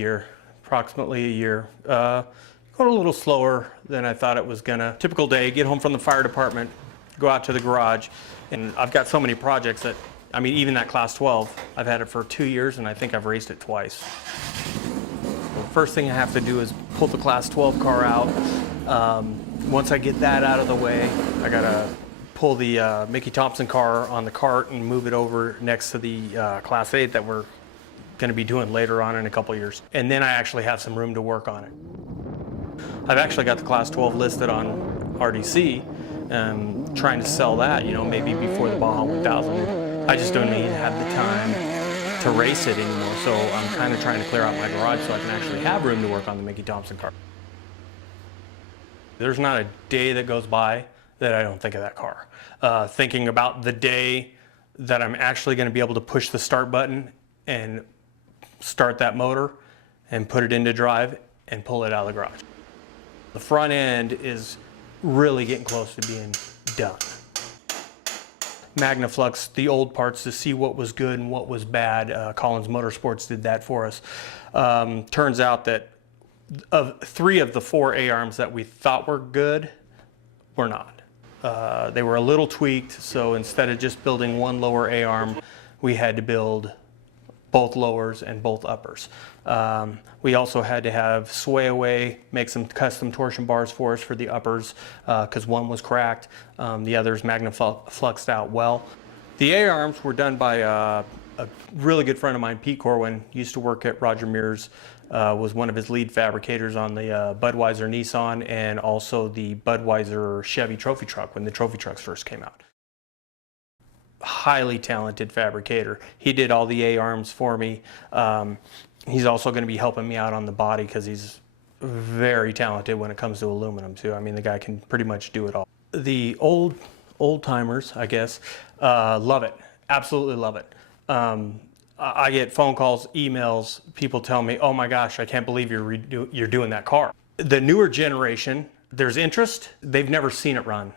year, approximately a year. Going a little slower than I thought it was gonna. Typical day, get home from the fire department, go out to the garage, and I've got so many projects that, I mean, even that Class 12, I've had it for 2 years and I think I've raced it twice. The first thing I have to do is pull the Class 12 car out. Once I get that out of the way, I gotta pull the Mickey Thompson car on the cart and move it over next to the Class 8 that we're gonna be doing later on in a couple years. And then I actually have some room to work on it. I've actually got the Class 12 listed on RDC, trying to sell that, you know, maybe before the Baja 1000. I just don't even have the time to race it anymore, so I'm kind of trying to clear out my garage so I can actually have room to work on the Mickey Thompson car. There's not a day that goes by that I don't think of that car. Thinking about the day that I'm actually going to be able to push the start button and start that motor and put it into drive and pull it out of the garage. The front end is really getting close to being done. Magnaflux the old parts to see what was good and what was bad. Collins Motorsports did that for us. Turns out that of 3 of the 4 A-arms that we thought were good, were not. They were a little tweaked, so instead of just building one lower A-arm, we had to build both lowers and both uppers. We also had to have Sway Away make some custom torsion bars for us for the uppers because one was cracked, the others Magnafluxed out well. The A-arms were done by a really good friend of mine, Pete Corwin, used to work at Roger Mears, was one of his lead fabricators on the Budweiser Nissan and also the Budweiser Chevy trophy truck when the trophy trucks first came out. Highly talented fabricator. He did all the A-arms for me. He's also going to be helping me out on the body because he's very talented when it comes to aluminum too. I mean, the guy can pretty much do it all. The old timers, I guess, love it. Absolutely love it. I get phone calls, emails, people tell me, oh my gosh, I can't believe you're doing that car. The newer generation, there's interest. They've never seen it run.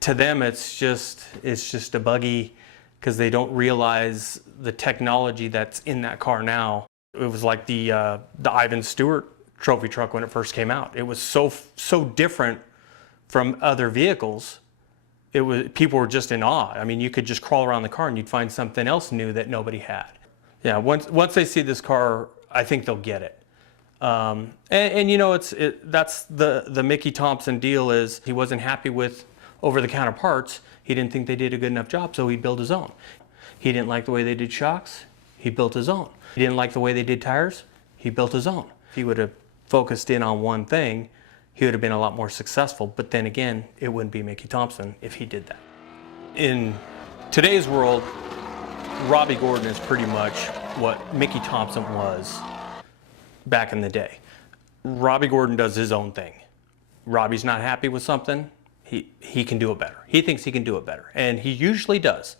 To them, it's just a buggy because they don't realize the technology that's in that car now. It was like the Ivan Stewart trophy truck when it first came out. It was so different from other vehicles. People were just in awe. I mean, you could just crawl around the car and you'd find something else new that nobody had. Yeah, once they see this car, I think they'll get it. And you know, that's the Mickey Thompson deal is he wasn't happy with over-the-counter parts. He didn't think they did a good enough job, so he built his own. He didn't like the way they did shocks. He built his own. He didn't like the way they did tires. He built his own. If he would have focused in on one thing, he would have been a lot more successful. But then again, it wouldn't be Mickey Thompson if he did that. In today's world, Robbie Gordon is pretty much what Mickey Thompson was back in the day. Robbie Gordon does his own thing. Robbie's not happy with something, he can do it better. He thinks he can do it better, and he usually does.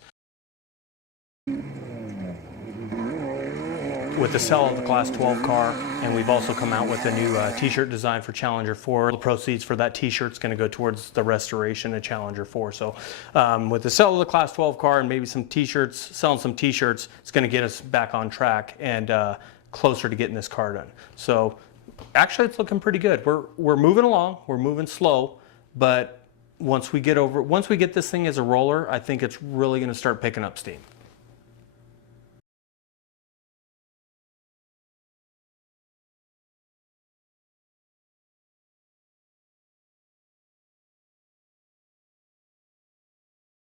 With the sale of the Class 12 car, and we've also come out with a new t-shirt design for Challenger 4. The proceeds for that t-shirt is going to go towards the restoration of Challenger 4. So with the sale of the Class 12 car and maybe some t-shirts, selling some t-shirts, it's going to get us back on track and closer to getting this car done. So actually it's looking pretty good. We're moving along, we're moving slow, but once we get this thing as a roller, I think it's really going to start picking up steam.